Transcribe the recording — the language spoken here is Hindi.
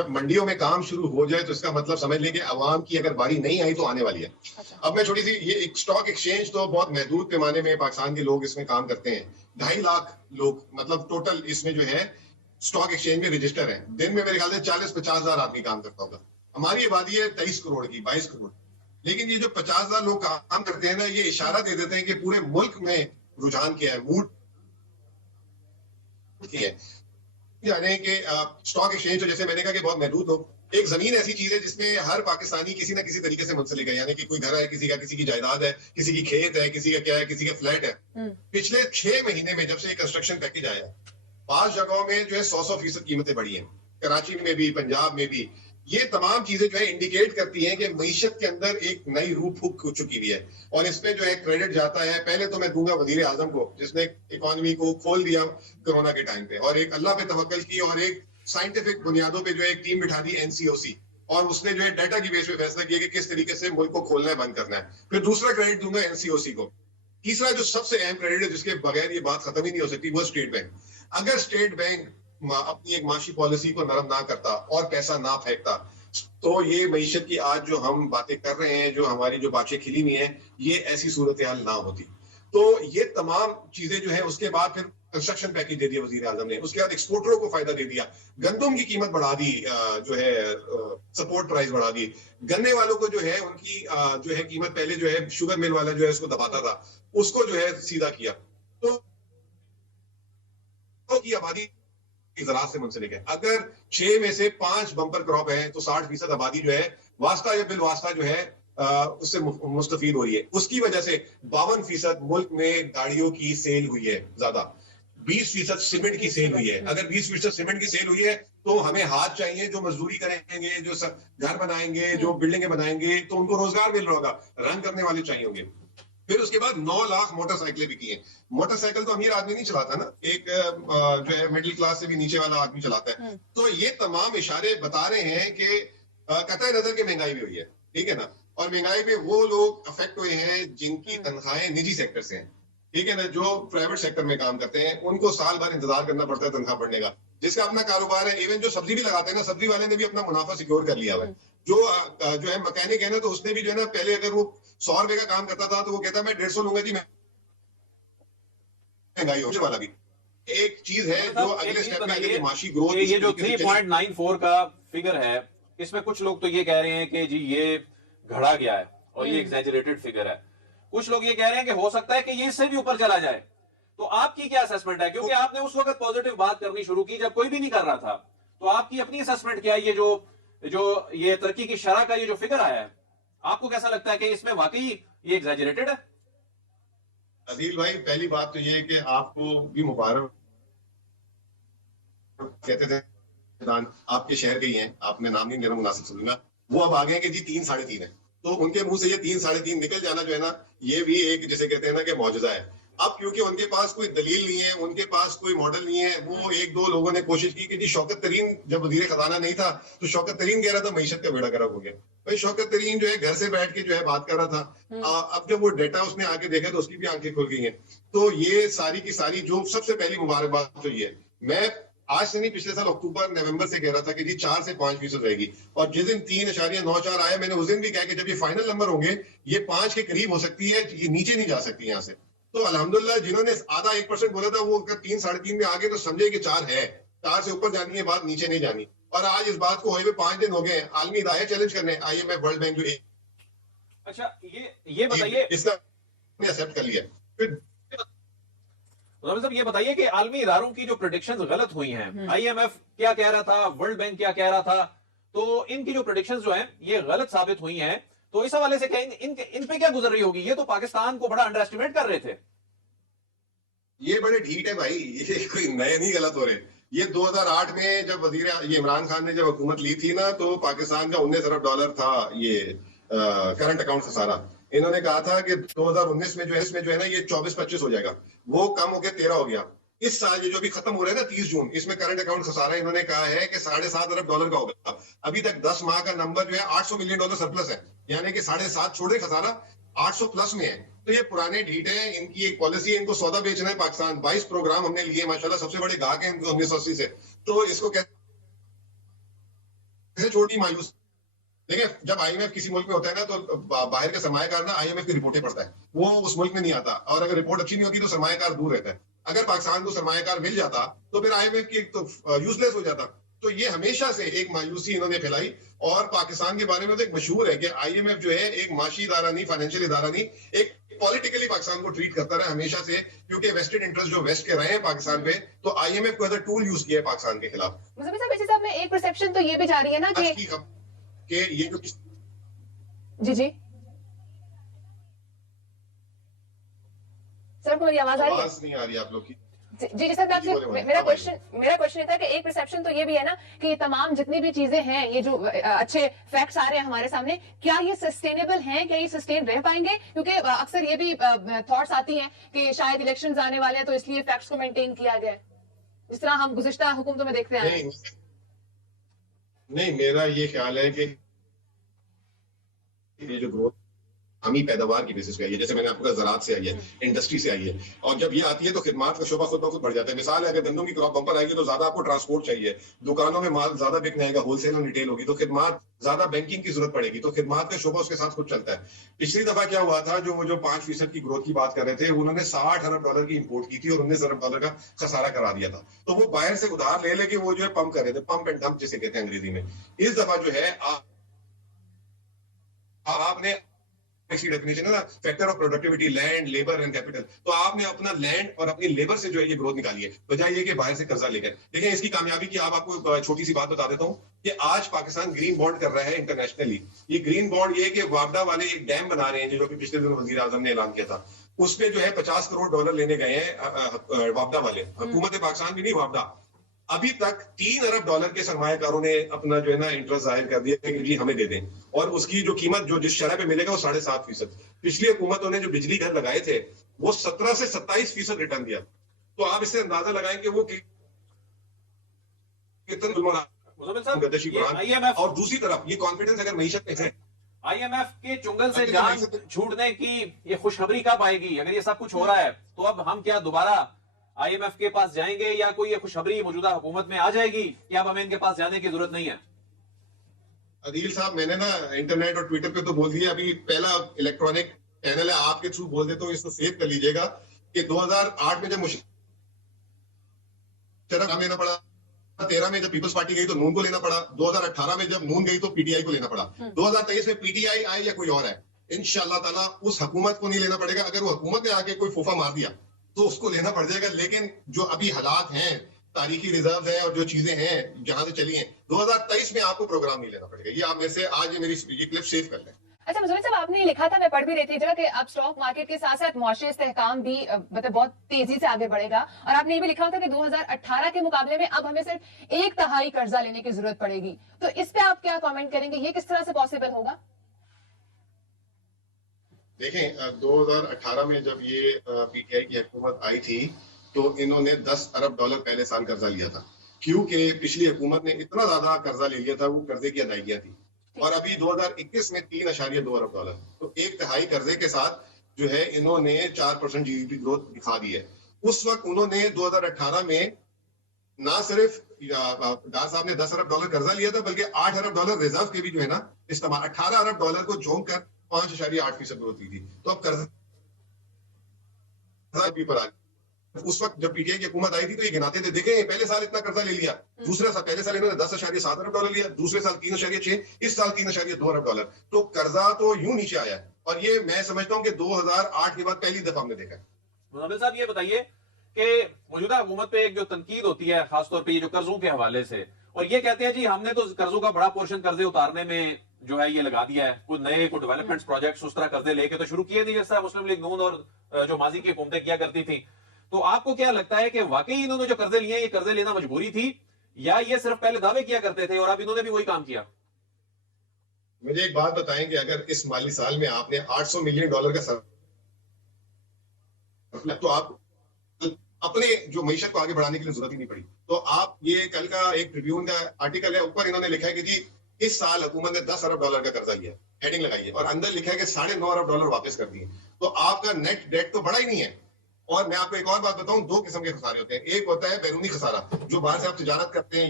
जब मंडियों में काम शुरू हो जाए तो इसका मतलब समझ लें कि अवाम की अगर बारी नहीं आई तो आने वाली है। अच्छा। अब मैं छोटी सी ये एक स्टॉक एक्सचेंज तो बहुत महदूद पैमाने में पाकिस्तान के लोग इसमें काम करते हैं। 2.5 लाख लोग मतलब टोटल इसमें जो है स्टॉक एक्सचेंज में रजिस्टर है। दिन में मेरे ख्याल से 40-50 हजार आदमी काम करता होगा। हमारी आबादी है 23 करोड़ की, 22 करोड़। लेकिन ये जो 50 हजार लोग काम करते हैं ना, ये इशारा दे देते हैं कि पूरे मुल्क में रुझान क्या है, मूड क्या है। जाने के स्टॉक एक्सचेंज तो जैसे मैंने कहा कि बहुत महदूद लोग, एक जमीन ऐसी चीज है जिसमें हर पाकिस्तानी किसी ना किसी तरीके से मुंसलिक है। यानी कि कोई घर है किसी का, किसी की जायदाद है, किसी की खेत है, किसी का क्या है, किसी का फ्लैट है। पिछले 6 महीने में जब से कंस्ट्रक्शन पैकेज आया, 5 जगहों में जो है 100% कीमतें बढ़ी हैं। कराची में भी, पंजाब में भी। ये तमाम चीजें जो है इंडिकेट करती हैं कि मईशत के अंदर एक नई रूह फूक हो चुकी हुई है। और इसमें जो है क्रेडिट जाता है, पहले तो मैं दूंगा वजीर आजम को, जिसने इकोनॉमी को खोल दिया कोरोना के टाइम पे, और एक अल्लाह पे तवक्कल की और एक साइंटिफिक बुनियादों पे जो है एक टीम बिठा दी NCOC, और उसने जो है डाटा की बेस पे फैसला किया कि किस तरीके से मुल्क को खोलना है, बंद करना है। फिर दूसरा क्रेडिट दूंगा NCOC को। तीसरा जो सबसे अहम क्रेडिट है जिसके बगैर ये बात खत्म ही नहीं हो सकती, वो स्टेट बैंक। अगर स्टेट बैंक अपनी एक माशी पॉलिसी को नरम ना करता और पैसा ना फेंकता, तो ये मईशत की आज जो हम बातें कर रहे हैं, जो हमारी जो बातें खिली हुई हैं, ये ऐसी सूरत हाल ना होती। तो ये तमाम चीजें जो है, उसके बाद फिर कंस्ट्रक्शन पैकेज दे दिया वजीर आजम ने, उसके बाद एक्सपोर्टरों को फायदा दे दिया, गंदम की कीमत बढ़ा दी, जो है सपोर्ट प्राइस बढ़ा दी, गन्ने वालों को जो है उनकी जो है कीमत, पहले जो है शुगर मिल वाला जो है उसको दबाता था, उसको जो है सीधा किया। तो की आबादी ज़राअत से मुंसलिक है। अगर 6 में से 5 बम्पर क्रॉप है तो 60% आबादी जो है वास्ता या बिल वास्ता जो है उससे मुस्तफीद हो रही है। उसकी वजह से 52% मुल्क में गाड़ियों की सेल हुई है ज्यादा, 20% सीमेंट की सेल हुई है। अगर 20% सीमेंट की सेल हुई है तो हमें हाथ चाहिए जो मजदूरी करेंगे, जो घर बनाएंगे, जो बिल्डिंगें बनाएंगे, तो उनको रोजगार मिल रहा होगा, रन करने वाले चाहिए होंगे। फिर उसके बाद 9 लाख मोटरसाइकिलें बिकी हैं। मोटरसाइकिल तो अमीर आदमी नहीं चलाता ना, एक जो है मिडिल क्लास से भी नीचे वाला आदमी चलाता है। तो ये तमाम इशारे बता रहे हैं कि कतई नजर की महंगाई भी हुई है, ठीक है ना। और महंगाई पे वो लोग अफेक्ट हुए हैं जिनकी तनख्वाहें निजी सेक्टर से हैं, ठीक है ना। जो प्राइवेट सेक्टर में काम करते हैं उनको साल भर इंतजार करना पड़ता है तनख्वाह बढ़ने का। जिसका अपना कारोबार है, इवन जो सब्जी भी लगाते हैं ना, सब्जी वाले ने भी अपना मुनाफा सिक्योर कर लिया हुआ है। जो है मैकेनिक है ना, तो उसने भी जो है ना, पहले अगर वो 100 रुपए का काम करता था तो वो कहता मैं 150 लूंगा जी, महंगाई होने वाला भी एक चीज है जो अगले स्टेप में आगे माशी ग्रोथ। ये जो 3.94 का फिगर है, इसमें कुछ लोग तो ये कह रहे हैं कि जी ये घड़ा गया है और ये एग्जैजरेटेड फिगर है। कुछ लोग ये कह रहे हैं कि हो सकता है कि ये इससे भी ऊपर चला जाए। तो आपकी क्या असेसमेंट है? क्योंकि आपने उस वक्त पॉजिटिव बात करनी शुरू की जब कोई भी नहीं कर रहा था। तो आपकी अपनी असेसमेंट क्या है? ये जो ये तरक्की की शरह का ये जो फिगर आया है, आपको कैसा लगता है कि इसमें वाकई ये एग्जैजरेटेड है? अदील भाई, पहली बात तो ये है कि आपको भी मुबारक कहते थे, आपके शहर के ही हैं, आप, मैं नाम नहीं लेना मुनासिब समझूंगा, वो अब आ गए कि जी 3 साढ़े 3 है। तो उनके मुंह से ये 3 साढ़े 3 निकल जाना जो है ना, ये भी एक जैसे कहते हैं ना कि मौजूदा है। अब क्योंकि उनके पास कोई दलील नहीं है, उनके पास कोई मॉडल नहीं है, वो 1-2 लोगों ने कोशिश की कि जी शौकत तरीन जब वजीर खजाना नहीं था तो शौकत तरीन कह रहा था मईशत का बेड़ा गर्क हो गया। भाई शौकत तरीन जो है घर से बैठ के जो है बात कर रहा था। अब जब वो डेटा उसने आके देखा तो उसकी भी आंखें खुल गई हैं। तो ये सारी की सारी जो सबसे पहली मुबारकबाद तो ये है, मैं आज से नहीं, पिछले साल अक्टूबर नवंबर से कह रहा था कि जी 4 से 5% रहेगी। और जिस दिन 3.94 आया, मैंने उस दिन भी कहा कि जब ये फाइनल नंबर होंगे ये 5 के करीब हो सकती है, ये नीचे नहीं जा सकती यहाँ से। तो अल्हम्दुलिल्लाह जिन्होंने आधा 1% बोला था वो 3 साढ़े 3 में आ गए तो समझे कि 4 है, 4 से ऊपर जानी है बात, नीचे नहीं जानी। और आज इस बात को हुए हुए 5 दिन हो गए, आलमी इदारे चैलेंज करने, IMF, वर्ल्ड बैंक जो अच्छा ये बताइए, इसका एक्सेप्ट कर लिया। फिर साहब ये बताइए कि आलमी इदारों की जो प्रेडिक्शंस गलत हुई हैं, IMF क्या कह रहा था, वर्ल्ड बैंक क्या कह रहा था, तो इनकी जो प्रेडिक्शंस जो हैं ये गलत साबित हुई हैं। तो इस हवाले से क्या इन पे क्या गुजर रही होगी? ये तो पाकिस्तान को बड़ा अंडर एस्टिमेट कर रहे थे। ये बड़े ढीठ है भाई, ये कोई नए नहीं गलत हो रहे। ये 2008 में जब ये इमरान खान ने जब हुकूमत ली थी ना, तो पाकिस्तान का $19 अरब था ये करंट अकाउंट खसारा। इन्होंने कहा था कि 2019 में जो है ना ये 24-25 हो जाएगा, वो कम होकर 13 हो गया। इस साल ये जो भी खत्म हो रहा है ना 30 जून, इसमें करंट अकाउंट खसारा इन्होंने कहा है कि $7.5 अरब का होगा। अभी तक 10 माह का नंबर जो है $800 मिलियन सरप्लस है, यानी कि 7.5 छोड़ दे खसारा 800 प्लस में है। तो ये पुराने ढीठ है, इनकी एक पॉलिसी है, इनको सौदा बेचना है पाकिस्तान। 22 प्रोग्राम हमने लिए माशाल्लाह, सबसे बड़े गाहक हैं 1980 से। तो इसको छोटी मायूस। देखिए, जब आईएमएफ किसी मुल्क में होता है ना, तो बाहर का सरमायाकार ना आईएमएफ की रिपोर्टें पढ़ता है, वो उस मुल्क में नहीं आता, और अगर रिपोर्ट अच्छी नहीं होती तो सरमायाकार दूर रहता है। अगर पाकिस्तान को सरमायाकार मिल जाता तो फिर आईएमएफ की तो यूजलेस हो जाता। तो ये हमेशा से एक मायूसी इन्होंने फैलाई, और पाकिस्तान के बारे में तो एक मशहूर है कि आईएमएफ जो है एक माशी इदारा नहीं, फाइनेंशियल इदारा नहीं, एक पॉलिटिकली पाकिस्तान को ट्रीट करता रहा हमेशा से, क्योंकि वेस्टेड इंटरेस्ट जो वेस्ट के रहे हैं पाकिस्तान पे, तो आईएमएफ को एज अ टूल यूज किया है पाकिस्तान के खिलाफ। मुझे साहब में एक परसेप्शन तो ये भी जा रही है ना कि ये जो जी जी सर, को मेरी आवाज आ रही है? आवाज नहीं आ रही आप लोग की। जी जी सर, मेरा क्वेश्चन था कि एक परसेप्शन तो ये भी है ना कि ये तमाम जितनी भी चीजें हैं, ये जो अच्छे फैक्ट्स आ रहे हैं हमारे सामने, क्या ये सस्टेनेबल हैं, क्या ये सस्टेन रह पाएंगे? क्योंकि अक्सर ये भी थॉट्स आती हैं कि शायद इलेक्शंस आने वाले हैं तो इसलिए फैक्ट्स को मेंटेन किया गया है, जिस तरह हम गुज़िश्ता हुकूमतों में देखते आए हैं। नहीं, मेरा ये ख्याल है कि ये जो ग्रोथ हमी पैदावार की बेसिस पे आई है, जैसे मैंने आपको कहा ज़राअत से आई है, इंडस्ट्री से आई है, और जब ये आती है तो खिदमात का शोबा खुद ब खुद बढ़ जाता है। मिसाल है, अगर गंदम की क्रॉप बम्पर आएगी तो ज्यादा आपको ट्रांसपोर्ट चाहिए, दुकानों में माल ज्यादा बिकने आएगा, होलसेल और रिटेल होगी, तो खिदमात ज्यादा बैंकिंग की जरूरत पड़ेगी, तो खिदमात का शोबा उसके साथ खुद चलता है। पिछली दफा क्या हुआ था, जो 5% की ग्रोथ की बात कर रहे थे, उन्होंने $60 अरब की इंपोर्ट की थी और $19 अरब का खसारा करा दिया था। तो वो बाहर से उधार ले लेके वो जो है पंप कर रहे थे, पंप एंड डंप जिसे कहते हैं अंग्रेजी में। इस दफा जो है आपने डेफिनेशन है ना, factor of productivity, land, labour and capital, तो आपने अपना लैंड और अपनी लेबर से जो है ये ग्रोथ निकाली है, बजाय ये कि बाहर से कर्जा लेकर। देखिए, इसकी कामयाबी की आपको छोटी सी बात बता देता हूँ कि आज पाकिस्तान ग्रीन बॉन्ड कर रहा है इंटरनेशनली। ये ग्रीन बॉन्ड ये कि वापडा वाले एक डैम बना रहे हैं, जो कि पिछले दिन वजीर आजम ने ऐलान किया था, उसपे जो है $50 करोड़ लेने गए हैं वापडा वाले, हुकूमत पाकिस्तान भी नहीं, वापडा। अभी तक $3 अरब के सरमायाकारों ने अपना जो है ना इंटरेस्ट जाहिर कर दिया कि जी हमें दे दें, और उसकी जो कीमत जो जिस शरह पे मिलेगा वो 7.5%। पिछली हुकूमतों ने जो बिजली घर लगाए थे वो 17 से 27% रिटर्न दिया। तो आप इससे अंदाजा लगाएं कि वो कितना। और दूसरी तरफ ये कॉन्फिडेंस अगर मीशत में है, आईएमएफ के चुंगल से जान छूटने की ये खुशखबरी कब आएगी? अगर ये सब कुछ हो रहा है तो अब हम क्या दोबारा आईएमएफ के पास जाएंगे, या कोई ये खुशखबरी मौजूदा हुकूमत में आ जाएगी कि अब हमें इनके पास जाने की जरूरत नहीं है? अदील साहब, मैंने ना इंटरनेट और ट्विटर पे तो बोल दिया, अभी पहला इलेक्ट्रॉनिक चैनल है आपके थ्रू बोल देता हूँ, इसको सेव कर लीजिएगा कि 2008 में जब मुशर्रफ लेना पड़ा, 13 में जब पीपल्स पार्टी गई तो नून को लेना पड़ा, 2018 में जब नून गई तो पीटीआई को लेना पड़ा, 2023 में पीटीआई आए या कोई और है, इंशाअल्लाह ताला उस हुकूमत को नहीं लेना पड़ेगा। अगर वो हुकूमत ने आके कोई फूफा मार दिया तो उसको लेना पड़ जाएगा। लेकिन जो अभी हालात हैं, तारीखी रिजर्व है और जो चीजें हैं जहां से चली हैं, 2023 में आपको प्रोग्राम नहीं लेना पड़ेगा। ये आप मेरे से आज मेरी ये क्लिप सेव कर लें। अच्छा मुज़म्मिल साहब, आपने लिखा था, मैं पढ़ भी रही थी जगह कि अब स्टॉक मार्केट के साथ साथ मुआशी इस्तेहकाम भी मतलब बहुत तेजी से आगे बढ़ेगा, और आपने ये भी लिखा था कि 2018 के मुकाबले में अब हमें सिर्फ 1/3 कर्जा लेने की जरूरत पड़ेगी। तो इस पे आप क्या कमेंट करेंगे, ये किस तरह से पॉसिबल होगा? देखें, 2018 में जब ये पीटीआई की हुकूमत आई थी तो इन्होंने $10 अरब पहले साल कर्जा लिया था, क्योंकि पिछली हुकूमत ने इतना ज्यादा कर्जा ले लिया था, वो कर्जे की अदायगियां थी। और अभी 2021 में $3.2 अरब, तो 1/3 कर्जे के साथ जो है इन्होंने 4% जीडीपी ग्रोथ दिखा दी है। उस वक्त उन्होंने 2018 में ना सिर्फ डार साहब ने $10 अरब कर्जा लिया था, बल्कि $8 अरब रिजर्व के भी जो है ना इस्तेमाल, $18 अरब को झोंक कर 5.8% ग्रोथ की थी। तो अब कर्जा भी पर आ गया। उस वक्त जब पीटीआई की हुकूमत आई थी तो ये गिनाते थे, देखें पहले साल इतना कर्जा ले लिया, दूसरे साल पहले साल इन्होंने $10.7 अरब लिया, दूसरे साल 3.6, इस साल $3.2 अरब। तो कर्जा तो यूं नीचे आया है, और ये मैं समझता हूं कि 2008 के बाद पहली दफा हमने देखा है। मुज़म्मिल साहब, ये बताइए कि मौजूदा हुकूमत पे एक जो तनकीद होती है खासतौर पे ये जो कर्जों के हवाले से, और ये कहते हैं जी हमने तो कर्जों का बड़ा पोर्शन कर्जे उतारने में जो है ये लगा दिया है, कोई नए कोई डेवलपमेंट प्रोजेक्ट्स उस तरह कर्जे लेके तो शुरू किए नहीं जैसा मुस्लिम लीग नून और जो माजी की हुकूमतें किया करती थी। तो आपको क्या लगता है कि वाकई इन्होंने जो कर्जे लिए ये कर्जे लेना मजबूरी थी, या ये सिर्फ पहले दावे किया करते थे और अब इन्होंने भी वही काम किया? मुझे एक बात बताएं कि अगर इस माली साल में आपने $800 मिलियन का तो आप अपने जो मीशत को आगे बढ़ाने के लिए जरूरत ही नहीं पड़ी। तो आप ये कल का एक ट्रिब्यून का आर्टिकल है, ऊपर इन्होंने लिखा है कि जी इस साल हुकूमत ने $10 अरब का कर्जा लिया, हेडिंग लगाई है, और अंदर लिखा है कि $9.5 अरब वापस कर दिए। तो आपका नेट डेट तो बड़ा ही नहीं है। और मैं आपको एक और बात बताऊं, 2 किस्म के खसारे होते हैं। एक होता है बैरूनी खसारा, जो बाहर से आप तिजारत करते हैं,